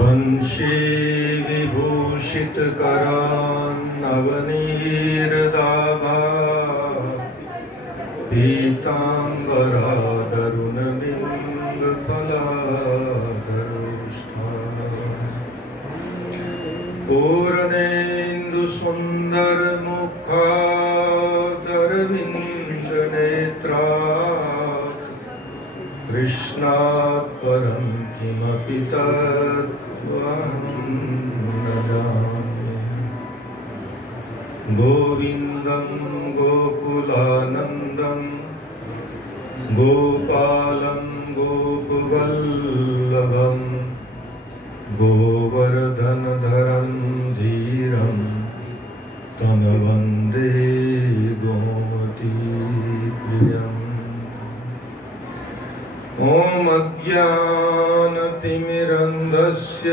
वंशी विभूषित करान्नवनीरदाभा पीताम्बरादरुणबिम्बफलाधरुष्टा पूर्णेन्दुसुन्दरमुखादरविन्दनेत्रात् कृष्णात् परं किमपि तद्वहं न जाने। गोविन्दं गोकुलानन्दं गोपालं गोपवल्लभं गोवर्धनधरं धीरं तं वन्दे गोमतीप्रियम्। ॐ अज्ञानतिमिरन्धस्य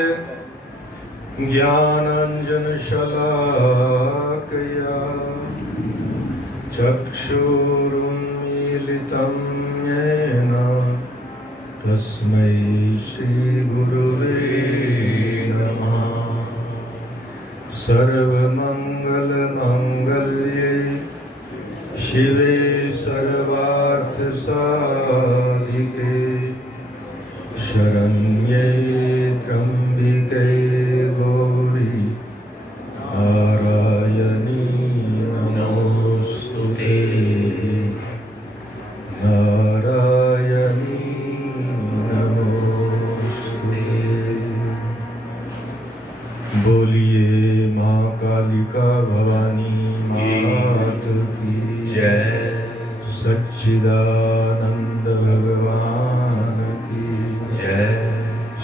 ज्ञानाञ्जनशलाकया चक्षुरुन्मीलितं येन तस्मै श्रीगुरुवे नमः। सर्वमङ्गलमाङ्गल्ये शिवे सर्वार्थसाधिके शरण्ये त्र्यम्बिके गौरी नारायणी नमोस्तुते नारायणी नमोस्तुते। बोलिए माँ कालिका भवानी मात की जय। सच्चिदानंद भगवान की जय।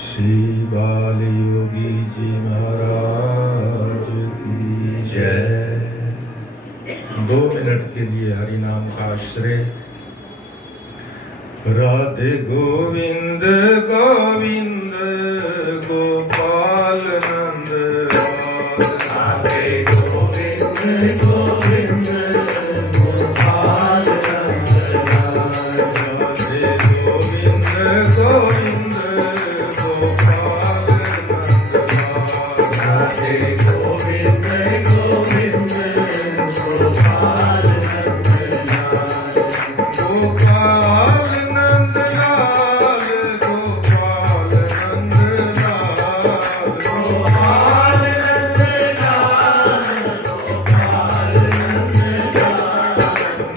श्री बाल योगी जी महाराज की जय। 2 मिनट के लिए हरि नाम का आश्रय। राधे गोविंद गोविंद गोपाल नंद राधे गोविंद गोविंद गोपाल नंद राधे गोविंद गोविंद गोपाल नंद राधे गोविंद गोविंद गोपाल नंद गोपाल नंद लाल गोपाल नंद लाल गोपाल नंद लाल गोपाल नंद लाल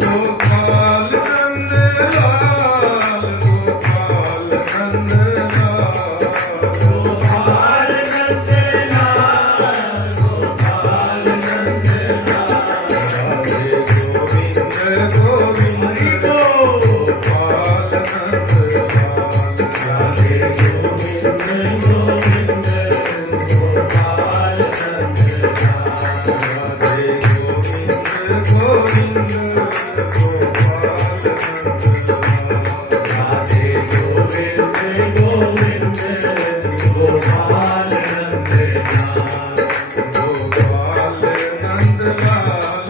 गोपाल नंद लाल गोपाल नंद लाल गोपाल नंद लाल गोपाल नंद लाल। राधे गोविंद गोविंद गोपाल नंद लाल राधे गोविंद गोविंद गोपाल नंद लाल राधे गोविंद गोविंद गोपाल नंद लाल राधे गोविंद गोविंद गोपाल नंद लाल गोपाल नंद लाल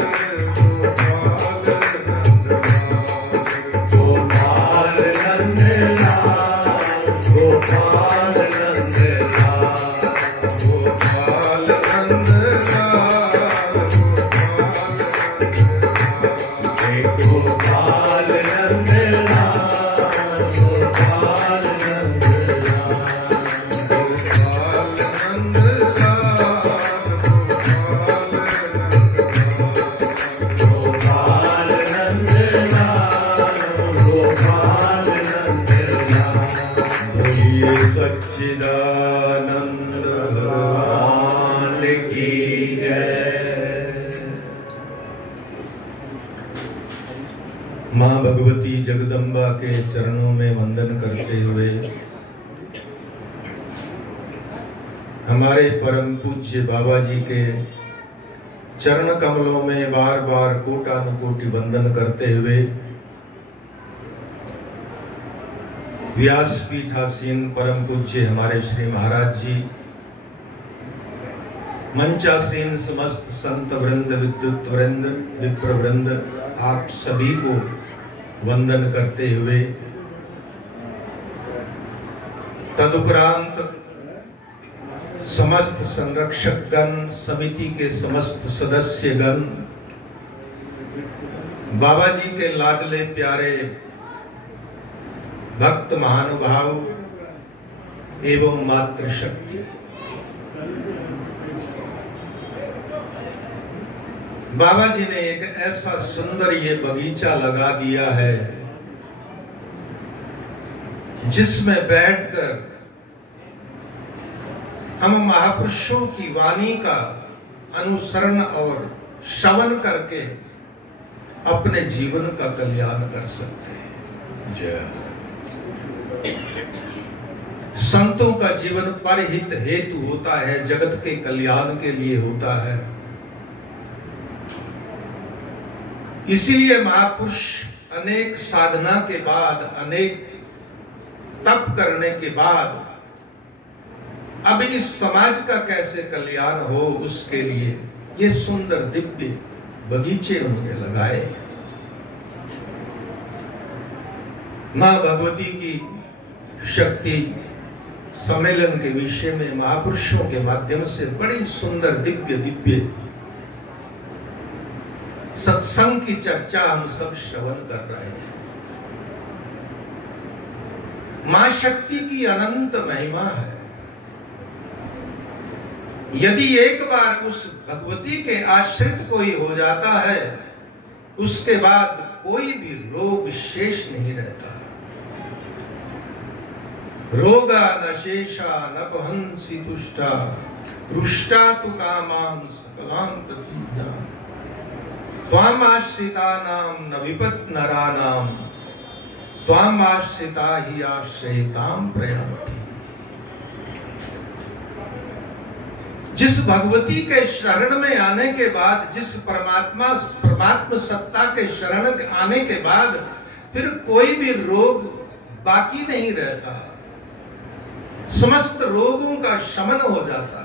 गोपाल नंद लाल गोपाल नंद लाल गोपाल नंद लाल गोपाल नंद लाल गोपाल नंद गोपाल नंद लाल गोपाल नंद लाल। बोलिए सच्चिदानंद भगवान की जय। माँ भगवती जगदम्बा के चरणों में वंदन करते हुए हमारे परम पूज्य बाबा जी के चरण कमलों में बार बार कोटानुकोटि वंदन करते हुए व्यासपीठासीन परम पूज्य हमारे श्री महाराज जी, मंचासीन समस्त संत वृंद, विद्युत वृंद, विप्र वृंद, आप सभी को वंदन करते हुए तदुपरांत समस्त संरक्षक गण, समिति के समस्त सदस्यगण, बाबा जी के लाडले प्यारे भक्त महानुभाव एवं मातृशक्ति, बाबा जी ने एक ऐसा सुंदर ये बगीचा लगा दिया है जिसमें बैठकर हम महापुरुषों की वाणी का अनुसरण और श्रवण करके अपने जीवन का कल्याण कर सकते हैं। जय। संतों का जीवन परहित हेतु होता है, जगत के कल्याण के लिए होता है। इसीलिए महापुरुष अनेक साधना के बाद, अनेक तप करने के बाद अब इस समाज का कैसे कल्याण हो, उसके लिए ये सुंदर दिव्य बगीचे उन्होंने लगाए। मां भगवती की शक्ति सम्मेलन के विषय में महापुरुषों के माध्यम से बड़ी सुंदर दिव्य दिव्य सत्संग की चर्चा हम सब श्रवण कर रहे हैं। मां शक्ति की अनंत महिमा है। यदि एक बार उस भगवती के आश्रित कोई हो जाता है, उसके बाद कोई भी रोग शेष नहीं रहता। रोगा न शेषा न पहंसी तुष्टा, रुष्टा तु कामां सकलां प्रतीजा, त्वाम आश्रितानां न विपत् नराणां, त्वाम आश्रिता ही आश्रयतां प्रयान्ति। जिस भगवती के शरण में आने के बाद, जिस परमात्मा सत्ता के शरण आने के बाद फिर कोई भी रोग बाकी नहीं रहता। समस्त रोगों का शमन हो जाता है।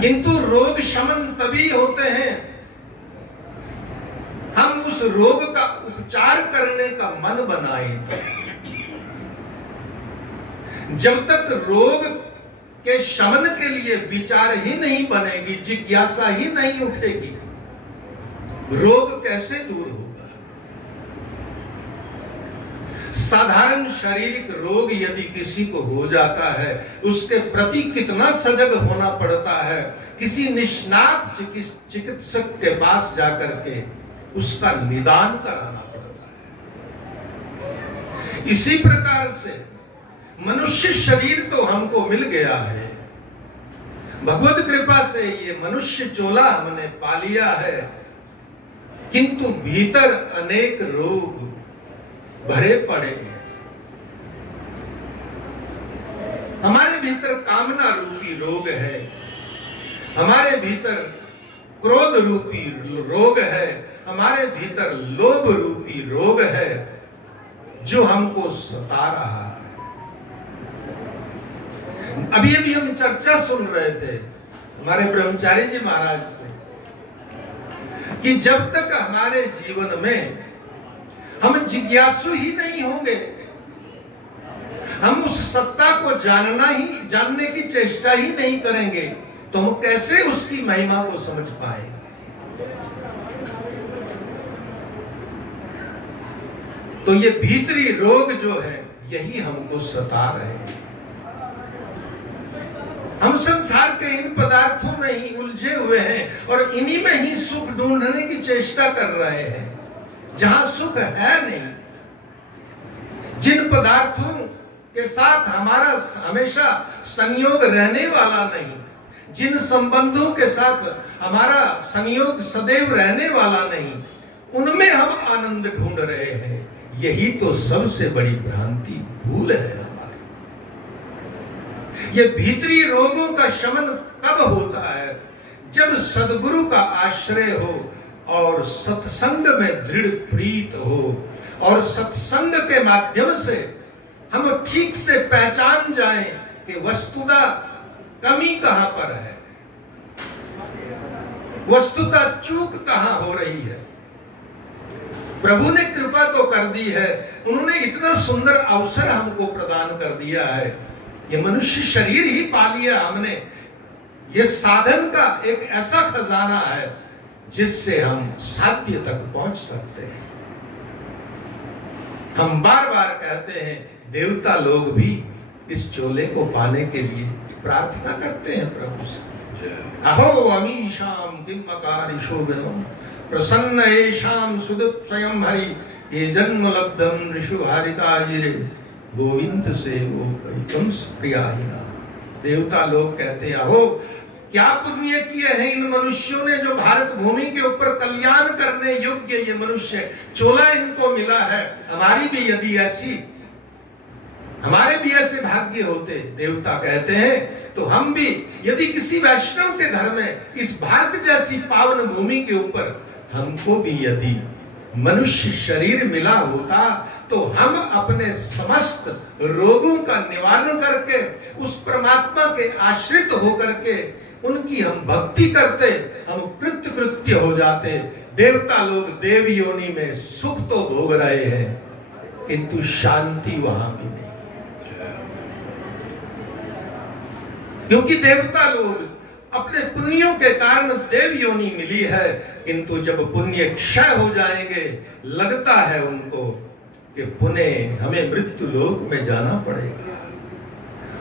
किंतु रोग शमन तभी होते हैं हम उस रोग का उपचार करने का मन बनाएं। जब तक रोग के शमन के लिए विचार ही नहीं बनेगी, जिज्ञासा ही नहीं उठेगी, रोग कैसे दूर होगा। साधारण शारीरिक रोग यदि किसी को हो जाता है, उसके प्रति कितना सजग होना पड़ता है। किसी निष्णात चिकित्सक के पास जाकर के उसका निदान कराना पड़ता है। इसी प्रकार से मनुष्य शरीर तो हमको मिल गया है, भगवत कृपा से ये मनुष्य चोला हमने पा लिया है, किंतु भीतर अनेक रोग भरे पड़े हैं। हमारे भीतर कामना रूपी रोग है, हमारे भीतर क्रोध रूपी रोग है, हमारे भीतर लोभ रूपी रोग है जो हमको सता रहा है। अभी अभी हम चर्चा सुन रहे थे हमारे ब्रह्मचारी जी महाराज से कि जब तक हमारे जीवन में हम जिज्ञासु ही नहीं होंगे, हम उस सत्ता को जानने की चेष्टा ही नहीं करेंगे, तो हम कैसे उसकी महिमा को समझ पाएंगे। तो ये भीतरी रोग जो है यही हमको सता रहे हैं। हम संसार के इन पदार्थों में ही उलझे हुए हैं और इन्हीं में ही सुख ढूंढने की चेष्टा कर रहे हैं जहां सुख है नहीं। जिन पदार्थों के साथ हमारा हमेशा संयोग रहने वाला नहीं, जिन संबंधों के साथ हमारा संयोग सदैव रहने वाला नहीं, उनमें हम आनंद ढूंढ रहे हैं। यही तो सबसे बड़ी भ्रांति भूल है हमारी। ये भीतरी रोगों का शमन कब होता है? जब सद्गुरु का आश्रय हो और सत्संग में दृढ़ प्रीत हो और सत्संग के माध्यम से हम ठीक से पहचान जाएं कि वस्तुतः कमी कहां पर है, वस्तुतः चूक कहां हो रही है। प्रभु ने कृपा तो कर दी है, उन्होंने इतना सुंदर अवसर हमको प्रदान कर दिया है। ये मनुष्य शरीर ही पा लिया हमने। ये साधन का एक ऐसा खजाना है जिससे हम साध्य तक पहुंच सकते हैं। हम बार बार कहते हैं, देवता लोग भी इस चोले को पाने के लिए प्रार्थना करते हैं प्रभु से। अहो अमीशाम किम अकारिशोभिनम प्रसन्न एशाम सुदुप स्वयं हरि ये जन्म लब्धम ऋषु हारिकाजिरे गोविंद से वो कम प्रियाहिना। देवता लोग कहते हैं, अहो क्या पुण्य किए हैं इन मनुष्यों ने, जो भारत भूमि के ऊपर कल्याण करने योग्य ये मनुष्य चोला इनको मिला है। हमारी भी यदि ऐसी, हमारे भी ऐसे भाग्य होते, देवता कहते हैं, तो हम भी यदि किसी वैष्णव के घर में इस भारत जैसी पावन भूमि के ऊपर हमको भी यदि मनुष्य शरीर मिला होता तो हम अपने समस्त रोगों का निवारण करके उस परमात्मा के आश्रित होकर के उनकी हम भक्ति करते, हम कृत्य कृत्य हो जाते। देवता लोग देव योनि में सुख तो भोग रहे हैं किंतु शांति वहां भी नहीं, क्योंकि देवता लोग अपने पुण्यों के कारण देव योनि मिली है, किंतु जब पुण्य क्षय हो जाएंगे लगता है उनको कि पुनः हमें मृत्यु लोक में जाना पड़ेगा।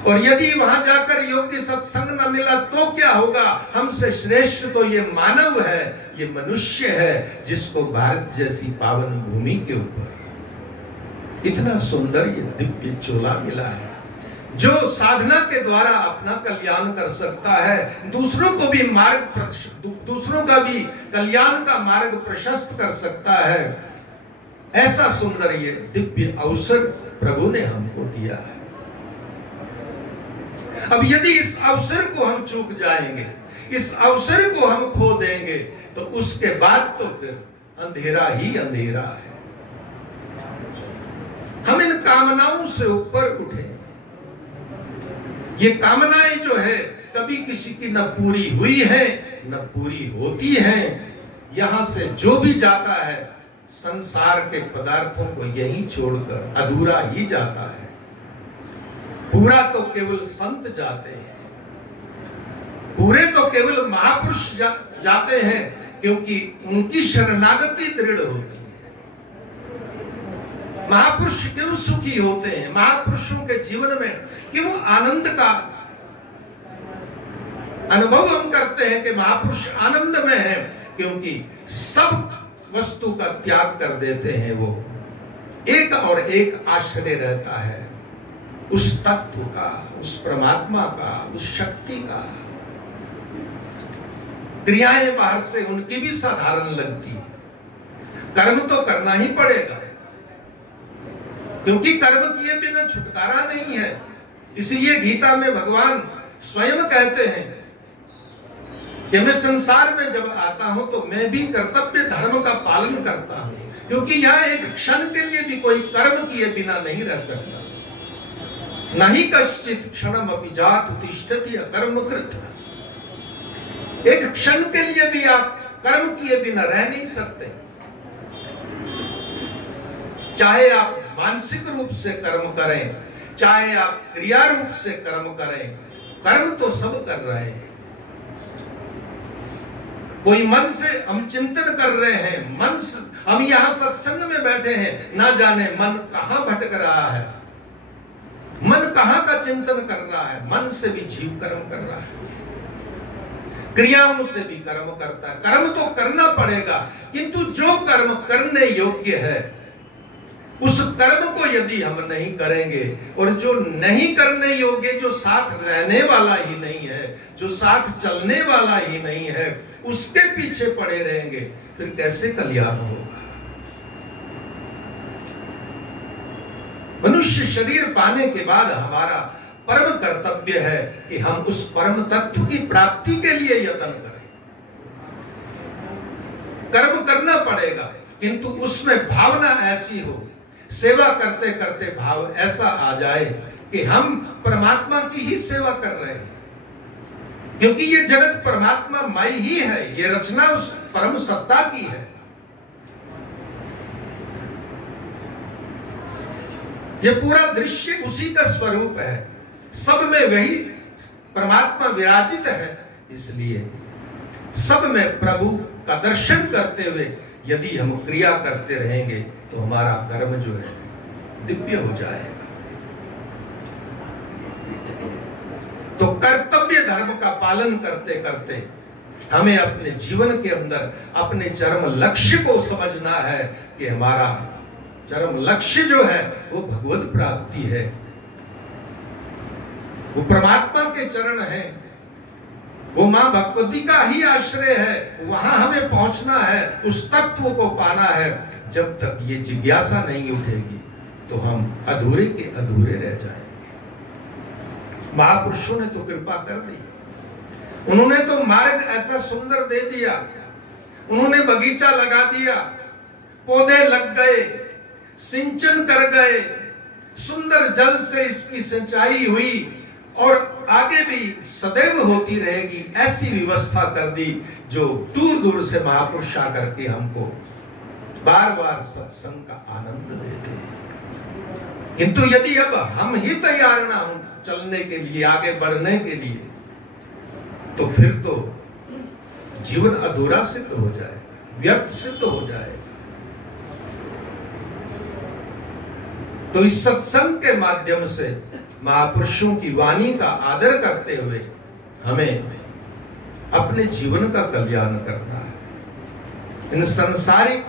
और यदि वहां जाकर योग्य सत्संग न मिला तो क्या होगा? हमसे श्रेष्ठ तो ये मानव है, ये मनुष्य है, जिसको भारत जैसी पावन भूमि के ऊपर इतना सुंदर ये दिव्य चोला मिला है, जो साधना के द्वारा अपना कल्याण कर सकता है, दूसरों को भी दूसरों का भी कल्याण का मार्ग प्रशस्त कर सकता है। ऐसा सुंदर ये दिव्य अवसर प्रभु ने हमको दिया है। अब यदि इस अवसर को हम चूक जाएंगे, इस अवसर को हम खो देंगे, तो उसके बाद तो फिर अंधेरा ही अंधेरा है। हम इन कामनाओं से ऊपर उठे। ये कामनाएं जो है कभी किसी की न पूरी हुई है न पूरी होती है। यहां से जो भी जाता है संसार के पदार्थों को यहीं छोड़कर अधूरा ही जाता है। पूरा तो केवल संत जाते हैं, पूरे तो केवल महापुरुष जाते हैं, क्योंकि उनकी शरणागति दृढ़ होती है। महापुरुष क्यों सुखी होते हैं? महापुरुषों के जीवन में क्यों आनंद का अनुभव हम करते हैं कि महापुरुष आनंद में है? क्योंकि सब वस्तु का त्याग कर देते हैं। वो एक और एक आश्रय रहता है, उस तत्व का, उस परमात्मा का, उस शक्ति का। क्रियाएं बाहर से उनकी भी साधारण लगती है, कर्म तो करना ही पड़ेगा, क्योंकि कर्म किए बिना छुटकारा नहीं है। इसलिए गीता में भगवान स्वयं कहते हैं कि मैं संसार में जब आता हूं तो मैं भी कर्तव्य धर्म का पालन करता हूं, क्योंकि यह एक क्षण के लिए भी कोई कर्म किए बिना नहीं रह सकता। नहीं कश्चित क्षणम अपि जात उत्तिष्ठति अकर्मकृत। एक क्षण के लिए भी आप कर्म किए बिना रह नहीं सकते। चाहे आप मानसिक रूप से कर्म करें, चाहे आप क्रिया रूप से कर्म करें, कर्म तो सब कर रहे हैं। कोई मन से हम चिंतन कर रहे हैं, मन से हम यहां सत्संग में बैठे हैं, ना जाने मन कहां भटक रहा है, मन कहां का चिंतन कर रहा है। मन से भी जीव कर्म कर रहा है, क्रियाओं से भी कर्म करता है। कर्म तो करना पड़ेगा, किंतु जो कर्म करने योग्य है उस कर्म को यदि हम नहीं करेंगे, और जो नहीं करने योग्य, जो साथ रहने वाला ही नहीं है, जो साथ चलने वाला ही नहीं है, उसके पीछे पड़े रहेंगे, फिर कैसे कल्याण होगा? मनुष्य शरीर पाने के बाद हमारा परम कर्तव्य है कि हम उस परम तत्व की प्राप्ति के लिए यत्न करें। कर्म करना पड़ेगा, किंतु उसमें भावना ऐसी हो, सेवा करते करते भाव ऐसा आ जाए कि हम परमात्मा की ही सेवा कर रहे हैं, क्योंकि ये जगत परमात्मा मय ही है, ये रचना उस परम सत्ता की है। ये पूरा दृश्य उसी का स्वरूप है, सब में वही परमात्मा विराजित है। इसलिए सब में प्रभु का दर्शन करते हुए यदि हम क्रिया करते रहेंगे तो हमारा कर्म जो है दिव्य हो जाएगा। तो कर्तव्य धर्म का पालन करते करते हमें अपने जीवन के अंदर अपने चरम लक्ष्य को समझना है कि हमारा चरम लक्ष्य जो है वो भगवत प्राप्ति है, वो परमात्मा के चरण है, वो मां भगवती का ही आश्रय है, वहां हमें पहुंचना है, उस तत्व को पाना है। जब तक ये जिज्ञासा नहीं उठेगी तो हम अधूरे के अधूरे रह जाएंगे। महापुरुषों ने तो कृपा कर दी, उन्होंने तो मार्ग ऐसा सुंदर दे दिया, उन्होंने बगीचा लगा दिया, पौधे लग गए, सिंचन कर गए, सुंदर जल से इसकी सिंचाई हुई और आगे भी सदैव होती रहेगी, ऐसी व्यवस्था कर दी जो दूर दूर से महापुरुष आकर के हमको बार बार सत्संग का आनंद देते हैं। किंतु यदि अब हम ही तैयार ना हो चलने के लिए, आगे बढ़ने के लिए, तो फिर तो जीवन अधूरा सिद्ध हो जाए, व्यर्थ सिद्ध हो जाए। तो इस सत्संग के माध्यम से महापुरुषों की वाणी का आदर करते हुए हमें अपने जीवन का कल्याण करना है। इन सांसारिक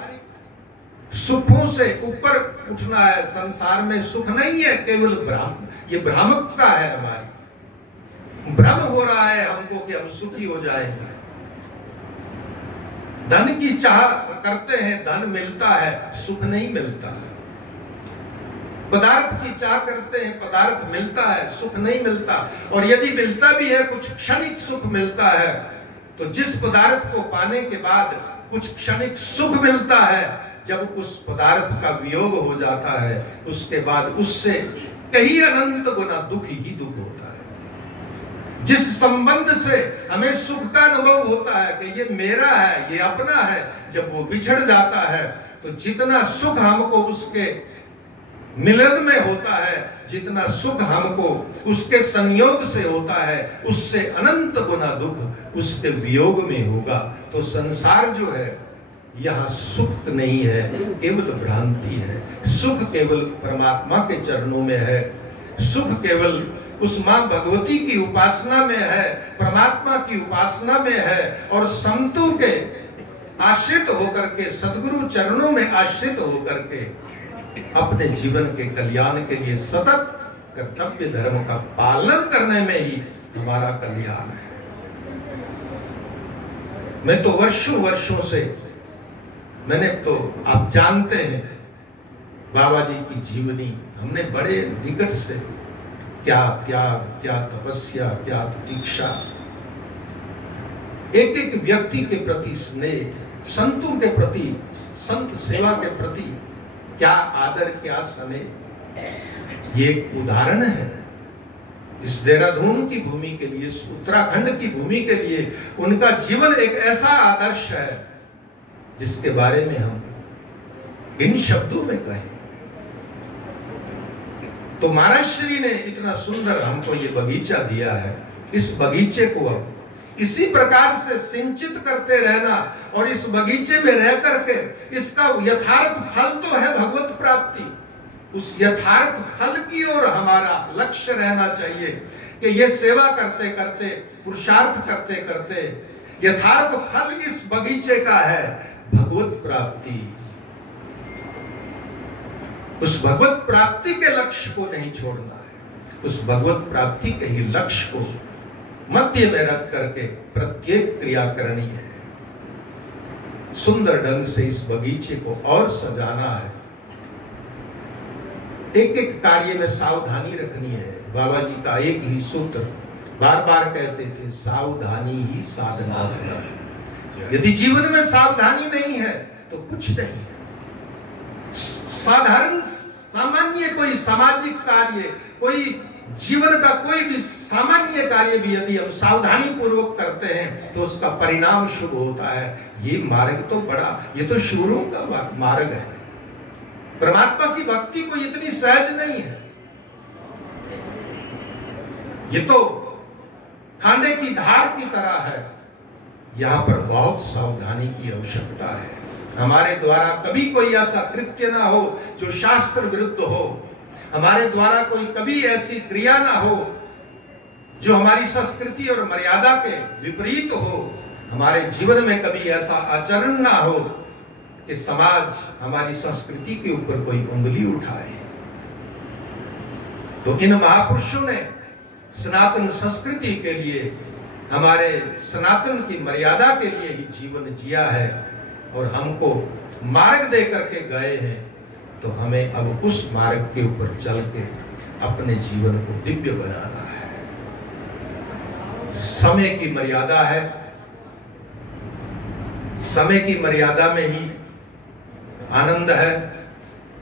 सुखों से ऊपर उठना है। संसार में सुख नहीं है, केवल भ्रम, ये भ्रामकता है हमारी। भ्रम हो रहा है हमको कि हम सुखी हो जाएंगे। धन की चाह करते हैं, धन मिलता है, सुख नहीं मिलता है। पदार्थ की चाह करते हैं, पदार्थ मिलता है, सुख नहीं मिलता। और यदि मिलता भी है, कुछ क्षणिक सुख मिलता है। तो जिस पदार्थ को पाने के बाद कुछ क्षणिक सुख मिलता है, जब उस पदार्थ का वियोग हो जाता है, उसके बाद उससे कहीं अनंत गुना दुख ही दुख होता है। जिस संबंध से हमें सुख का अनुभव होता है कि ये मेरा है, ये अपना है, जब वो बिछड़ जाता है तो जितना सुख हमको उसके मिलन में होता है, जितना सुख हमको उसके संयोग से होता है, उससे अनंत गुना दुख उसके वियोग में होगा। तो संसार जो है यह सुख नहीं है, केवल भ्रांति है। सुख केवल परमात्मा के चरणों में है, सुख केवल उस मां भगवती की उपासना में है, परमात्मा की उपासना में है। और संतों के आश्रित होकर के, सदगुरु चरणों में आश्रित होकर के अपने जीवन के कल्याण के लिए सतत कर्तव्य धर्म का पालन करने में ही हमारा कल्याण है। मैं तो वर्षों से, मैंने तो आप जानते हैं बाबा जी की जीवनी, हमने बड़े निकट से क्या त्याग, क्या तपस्या, क्या प्रतीक्षा, एक एक व्यक्ति के प्रति स्नेह, संतों के प्रति, संत सेवा के प्रति क्या आदर, क्या स्नेह। ये एक उदाहरण है। इस देहरादून की भूमि के लिए, इस उत्तराखंड की भूमि के लिए उनका जीवन एक ऐसा आदर्श है जिसके बारे में हम इन शब्दों में कहें तो महाराज श्री ने इतना सुंदर हमको ये बगीचा दिया है। इस बगीचे को अब इसी प्रकार से सिंचित करते रहना और इस बगीचे में रह करके इसका यथार्थ फल तो है भगवत प्राप्ति। उस यथार्थ फल की ओर हमारा लक्ष्य रहना चाहिए कि ये सेवा करते करते, पुरुषार्थ करते करते यथार्थ फल इस बगीचे का है भगवत प्राप्ति। उस भगवत प्राप्ति के लक्ष्य को नहीं छोड़ना है, उस भगवत प्राप्ति के ही लक्ष्य को मध्य में रख करके प्रत्येक क्रिया करनी है। सुंदर ढंग से इस बगीचे को और सजाना है। एक एक कार्य में सावधानी रखनी है। बाबा जी का एक ही सूत्र बार बार कहते थे, सावधानी ही साधना है। यदि जीवन में सावधानी नहीं है तो कुछ नहीं। साधारण सामान्य कोई सामाजिक कार्य, कोई जीवन का कोई भी सामान्य कार्य भी यदि हम सावधानी पूर्वक करते हैं तो उसका परिणाम शुभ होता है। ये मार्ग तो बड़ा, ये तो शूरों का मार्ग है। परमात्मा की भक्ति कोई इतनी सहज नहीं है। ये तो खांडे की धार की तरह है। यहां पर बहुत सावधानी की आवश्यकता है। हमारे द्वारा कभी कोई ऐसा कृत्य ना हो जो शास्त्र विरुद्ध हो। हमारे द्वारा कोई कभी ऐसी क्रिया ना हो जो हमारी संस्कृति और मर्यादा के विपरीत हो। हमारे जीवन में कभी ऐसा आचरण ना हो कि समाज हमारी संस्कृति के ऊपर कोई उंगली उठाए। तो इन महापुरुषों ने सनातन संस्कृति के लिए, हमारे सनातन की मर्यादा के लिए ही जीवन जिया है और हमको मार्ग दे करके गए हैं। तो हमें अब उस मार्ग के ऊपर चल के अपने जीवन को दिव्य बनाना है। समय की मर्यादा है, समय की मर्यादा में ही आनंद है,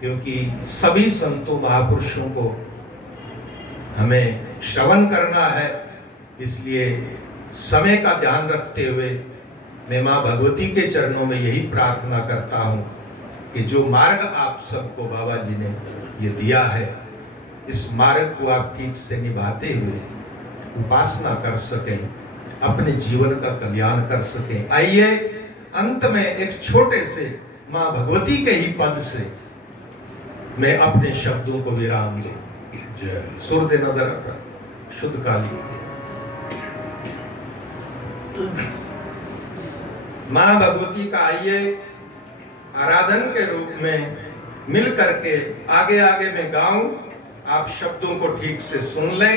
क्योंकि सभी संतों महापुरुषों को हमें श्रवण करना है। इसलिए समय का ध्यान रखते हुए मैं मां भगवती के चरणों में यही प्रार्थना करता हूं कि जो मार्ग आप सबको बाबा जी ने ये दिया है, इस मार्ग को आप ठीक से निभाते हुए उपासना कर सकें, अपने जीवन का कल्याण कर सकें। आइए अंत में एक छोटे से मां भगवती के ही पद से मैं अपने शब्दों को विराम दूं। जय सुर दे नजर शुद्ध काली। मां भगवती का आइए आराधन के रूप में मिल करके आगे आगे मैं गाऊं, आप शब्दों को ठीक से सुन लें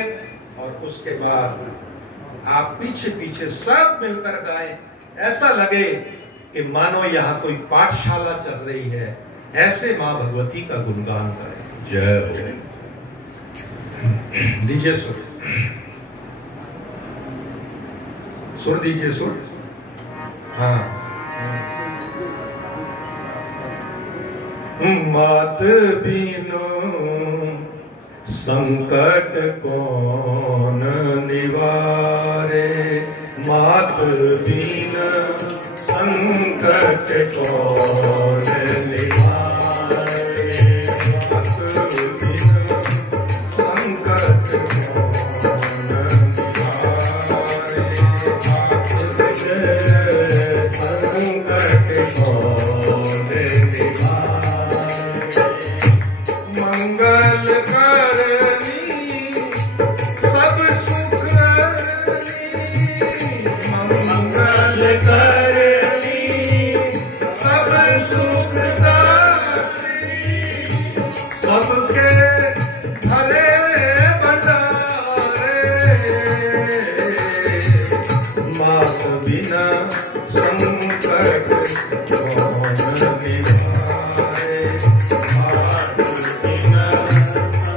और उसके बाद आप पीछे पीछे सब मिलकर गाएं। ऐसा लगे कि मानो यहाँ कोई पाठशाला चल रही है, ऐसे मां भगवती का गुणगान करें। जय दीजिए सुर, सुर दीजिए सुर। हाँ, मात बिनु संकट कौन निवारे, मात बिन संकट कौन निवारे, मात बिन संकट कौन निवारे, संकट कौन निवारे, मंगल करनी सब सुख करनी, मंगल करनी सब सुख दानी, सबके भले भंडारे, मात बिना संकट कौन निवारे, मात बिना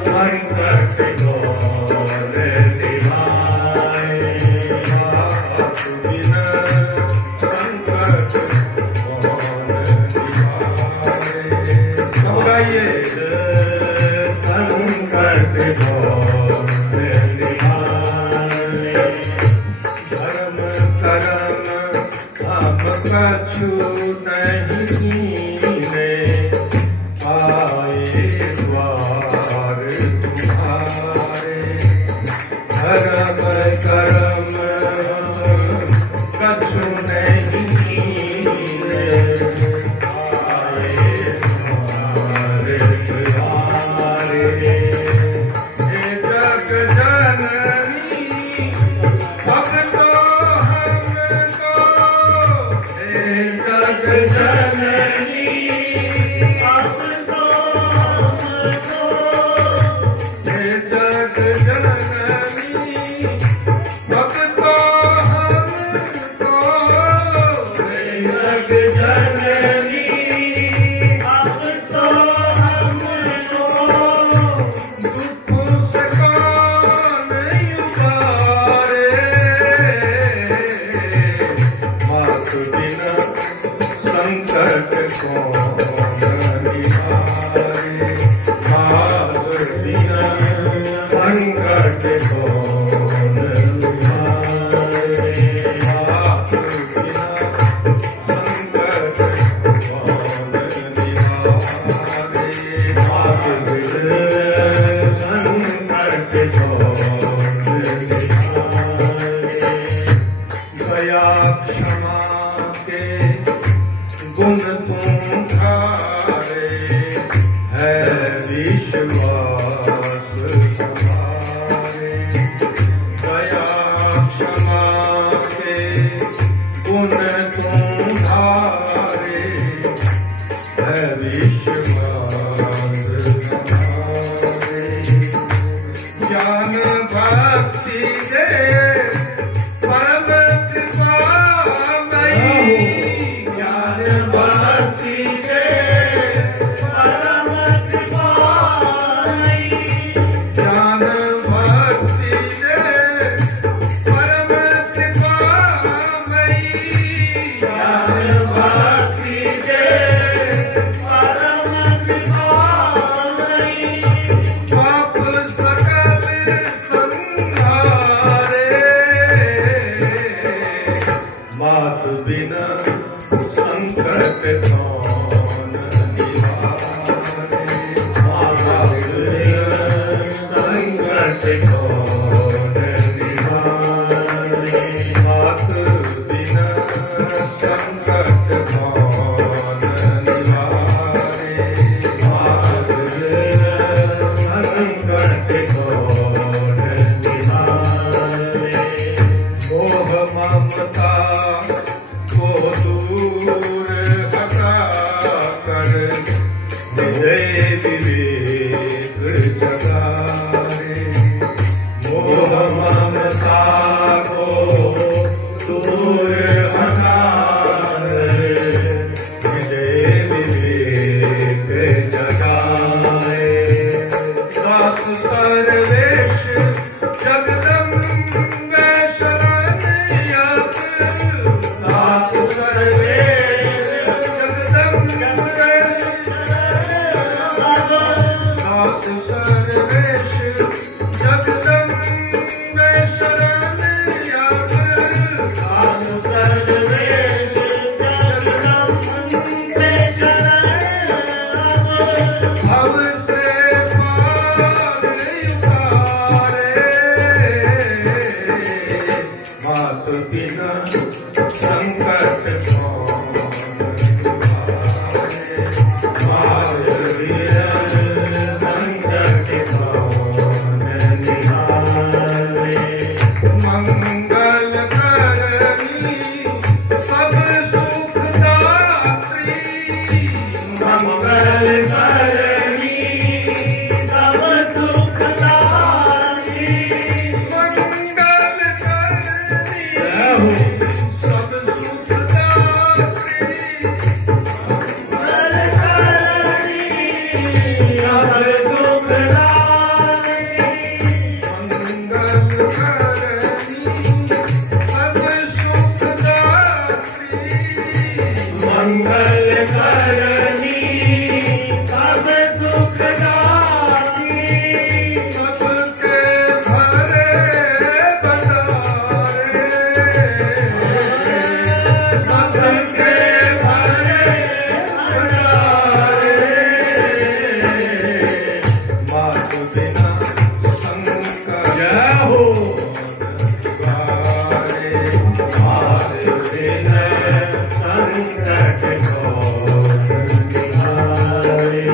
संकट कौन निवारे, मात बिना संकट कौन निवारे। सब गाइए, संकट कौन निवारे, धर्म कर्म हम कछु नहीं कीने, आए द्वार तुम्हारे, धर्म कर्म कछु नहीं कीने, आए द्वार तुम्हारे, दया क्षमा के गुण तुम धारे, है विश्वास हमारे। दया क्षमा के गुण तुम धारे, है विश्वास हमारे। ज्ञान भक्ति दे परम कृपामयी, ज्ञान भक्ति दे परम कृपामयी, ज्ञान भक्ति दे परम कृपामयी, ज्ञान भक्ति दे परम कृपामयी। पाप सकल संहारे, मात बिना संकट कौन निवारे, मात बिना संकट कौन निवारे, मात बिना संकट कौन निवारे, मात बिना संकट कौन निवारे। मोह ममता को दूर हटा कर, हृदय विवेक जगाए। मोह ममता को दूर हटा कर, हृदय विवेक जगाए। दास सर्वेश जगदम्बे शरण आप, दास सर्वेश जगदम्बे शरण आप, दास सर्वेश जगदम्बे शरण आप, दास सर्वेश जगदम्बे शरण आप। भव से पार उतारे, मात बिना संकट कौन निवारे, मात बिना संकट कौन निवारे। मंगल करनी सब सुखदात्री, मंगल करनी सब सुखदात्री, मंगल करनी सब सुखदात्री, मंगल करनी सब सुखदात्री, मंगल करनी सब सुखदात्री, मंगल करनी सब सुखदात्री। सबके भरे भंडारे, सबके भरे भंडारे, मात बिना संकट हो निवारे, मात बिना संकट कौन निवारे।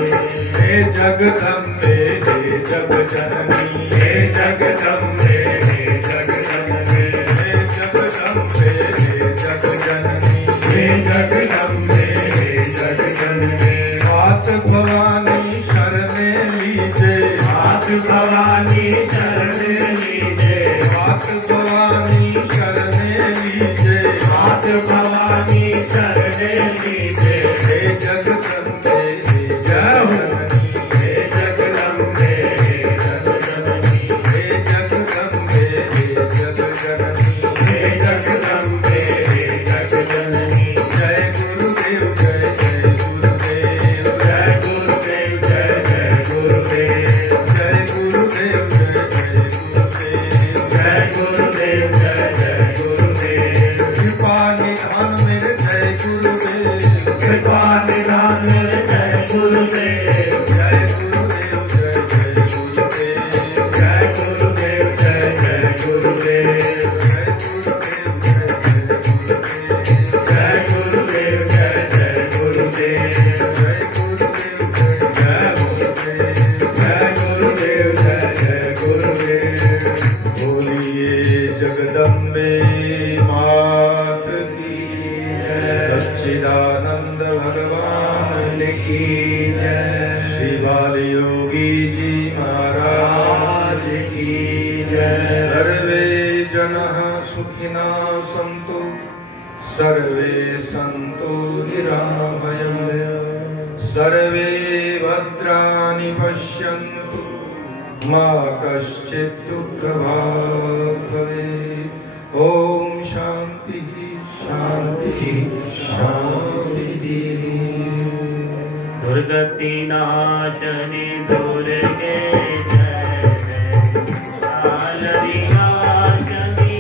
हे जगदम्बे हे जगजननी, हे जगदम्बे हे जगजननी, हे जगदम्बे हे जगजननी, हे जगदम्बे हे जगजननी। मात भवानी शरणे लीजे, मात भवानी शरणे लीजे, मात भवानी शरणे लीजे, मात भवानी शरणे लीजे। हे जगदम्बे हे जगजननी, हे जगदम्बे हे जगजननी। आदियोगी जी महाराज की जय। सर्वे जनः सुखिनः सन्तु सर्वे सन्तु निरामयाः सर्वे भद्राणि पश्यन्तु मा कश्चित् दुःखभाग् भवेत्। ओम शांति शांति शांति। दुर्गति नाशनी दुर्गे जय जय। काल विनाशनी